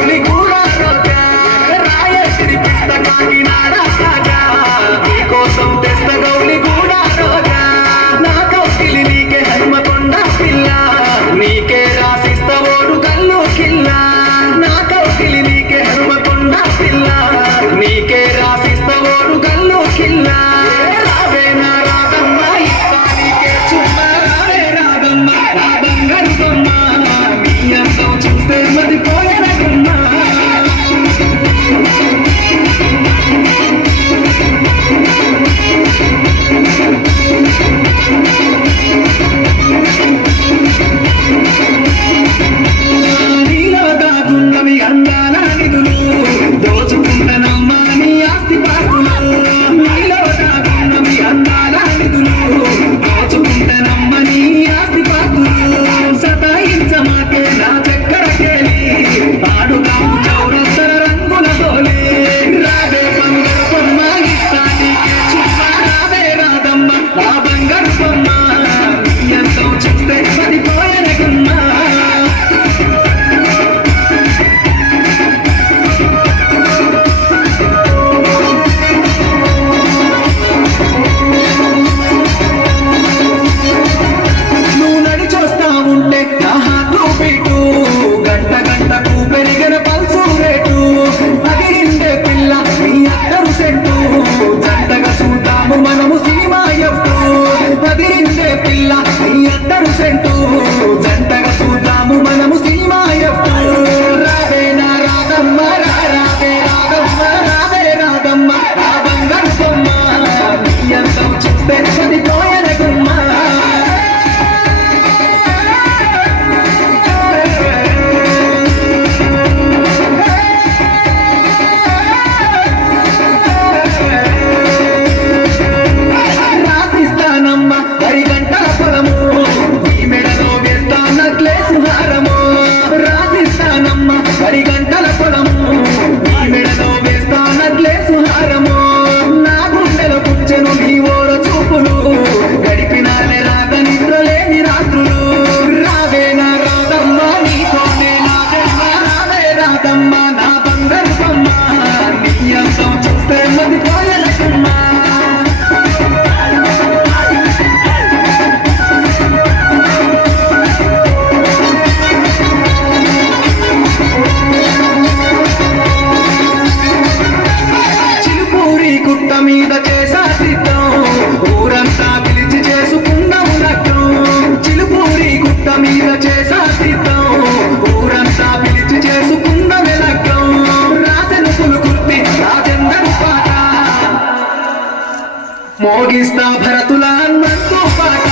గౌలి కూడా రాయశ్రీ పిట్ట కాకినాడ సాగా నీకోసం తెస్త గౌలి కూడా రోజా నా కౌకిలి నీకే హన్మకొండ పిల్ల నీకే రాసిస్త ఓడు కల్లు కిల్ల నా కౌకిలి నీకే హన్మకొండ పిల్ల నీకే రాసిస్త ఓడు కల్లు కిల్ల రావే నా రాధమ్మ ఇస్తా నీకే చుమ్మా రావే రాధమ్మ నా బంగారు బొమ్మ నీ అందం చూస్తే మతిపోయేనమ్మా నీలో దాగున్నవి అందాల నిధులు దోచుకుంటనమ్మా నీ ఆస్తి పాస్తులు నీలో దాగున్నవి అందాల నిధులు దోచుకుంటనమ్మ నీ ఆస్తి పాస్తులు సతాయించమాకే నా చక్కెర కేలి ఆడుదాము చౌరస్తర రంగుల తోలి రావే బంగారు బొమ్మ ఇస్తా నీకే చుమ్మా రావే రాధమ్మ నా బంగారు బొమ్మ నీ అందం చూస్తే పడిపోయేనమ్మా నువ్వు నడిచొస్తా ఉంటే నా హార్ట్ బీటు గంట గంటకు పెరిగిన పల్సు రేటు పగిలిందే పిల్ల నీ అత్తరు సెట్టు జంటగా చూద్దాము మనము సినిమా ఎఫ్టు పగిలిందే పిల్ల నీ అత్తరు సెట్టు జంటగా చూద్దాము మనము సినిమా ఎఫ్టు రావే నా రాధమ్మ రావే రాధమ్మ రావే రాధమ్మ నా బంగారు బొమ్మ నీ అందం చూస్తే చనిపోయేనమ్మా రాసిస్తానమ్మ వరి గంటల పొలము నీ మెడలో వేస్తా నక్లేసు హారము రాసిస్తానమ్మ వరి గంటల పొలము నీ మెడలో వేస్తా నక్లేసు హారము నా గుండెలో కూర్చెను నీ ఓర చూపులు గడిపినాలే రాగ నిద్ర లేని రాత్రులు రావే నా రాధమ్మ నీతోనే నా జన్మ రావే రాధమ్మ నా బంగారు బొమ్మ నీ అందం చూస్తే మతిపోయేనమ్మా చిలుపూరి గుట్ట మీద చేసా సిద్ధం ఊరంతా పిలిచి చేసుకుందాము లగ్గం చిలుపూరి గుట్ట మీద చేసా సిద్ధం ఊరంతా పిలిచి చేసుకుందామే లగ్గం రాసెను పులుకుర్తి రాజేందర్ పాట మోగిస్తా భరతుల అన్నట్టు పాట